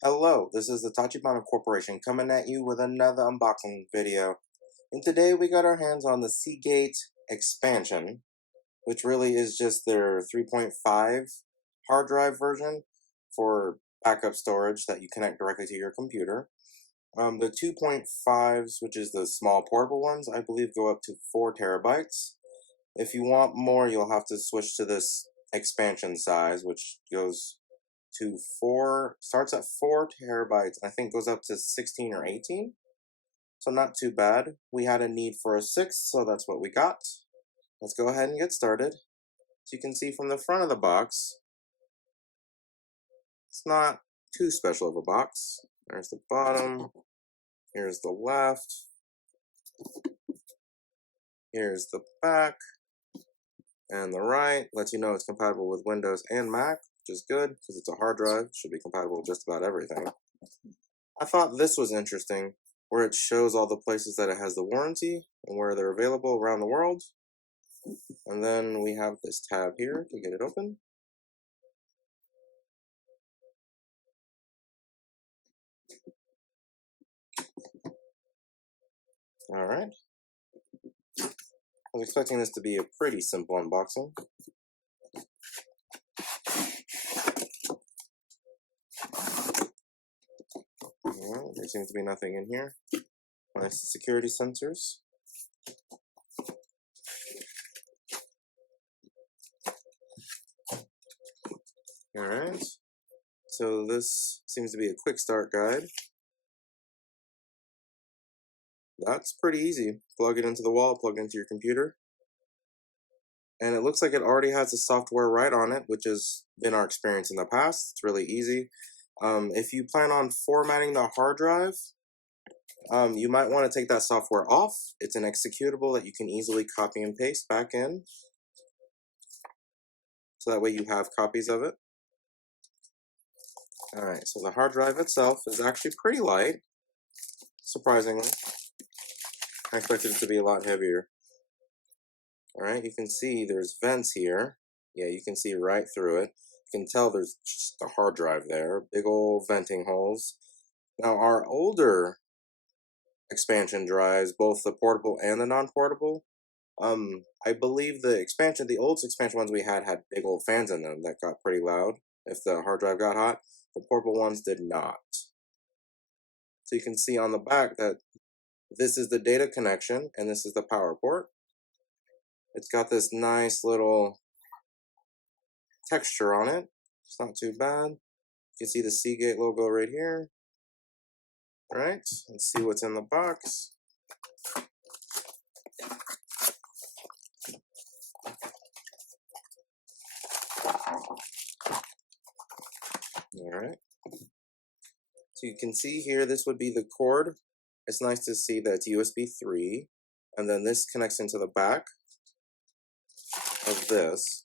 Hello, this is the Tachibana Corporation coming at you with another unboxing video. And today we got our hands on the Seagate Expansion, which really is just their 3.5 hard drive version for backup storage that you connect directly to your computer. The 2.5s, which is the small portable ones, I believe go up to 4 terabytes. If you want more, you'll have to switch to this expansion size, which goes to starts at 4 terabytes, I think goes up to 16 or 18. So not too bad. We had a need for a 6, so that's what we got. Let's go ahead and get started. So you can see from the front of the box, it's not too special of a box. There's the bottom, here's the left, here's the back, and the right. Lets you know it's compatible with Windows and Mac, which is good because it's a hard drive. It should be compatible with just about everything. I thought this was interesting, where it shows all the places that it has the warranty and where they're available around the world. And then we have this tab here to get it open. Alright. I was expecting this to be a pretty simple unboxing. Well, there seems to be nothing in here. Nice security sensors. Alright. So this seems to be a quick start guide. That's pretty easy. Plug it into the wall, plug it into your computer. And it looks like it already has the software right on it, which has been our experience in the past. It's really easy. If you plan on formatting the hard drive, you might want to take that software off. It's an executable that you can easily copy and paste back in. So that way you have copies of it. Alright, so the hard drive itself is actually pretty light, surprisingly. I expected it to be a lot heavier. Alright, you can see there's vents here. Yeah, you can see right through it. You can tell there's just a hard drive there. Big old venting holes. Now, our older expansion drives, both the portable and the non-portable, I believe the old expansion ones we had big old fans in them that got pretty loud if the hard drive got hot. The portable ones did not. So you can see on the back that this is the data connection and this is the power port. It's got this nice little texture on it. It's not too bad. You can see the Seagate logo right here. Alright, let's see what's in the box. Alright. So you can see here, this would be the cord. It's nice to see that it's USB 3. And then this connects into the back of this.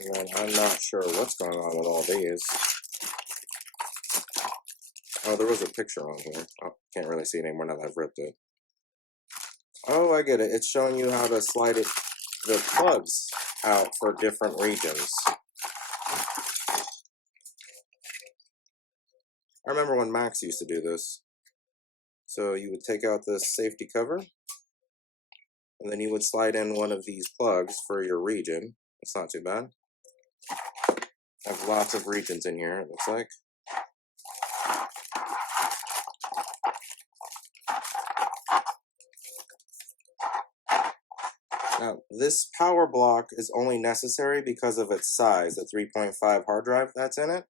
And then I'm not sure what's going on with all these. Oh, there was a picture on here. Oh, can't really see it anymore now that I've ripped it. Oh, I get it. It's showing you how to slide the plugs out for different regions. I remember when Macs used to do this. So you would take out this safety cover, and then you would slide in one of these plugs for your region. It's not too bad. I have lots of regions in here, it looks like. Now, this power block is only necessary because of its size, the 3.5 hard drive that's in it.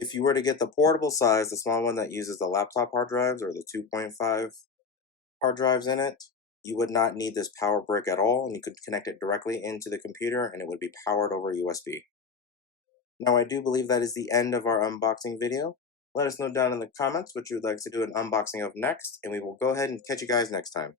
If you were to get the portable size, the small one that uses the laptop hard drives or the 2.5 hard drives in it, you would not need this power brick at all, and you could connect it directly into the computer and it would be powered over USB. Now, I do believe that is the end of our unboxing video. Let us know down in the comments what you would like to do an unboxing of next, and we will go ahead and catch you guys next time.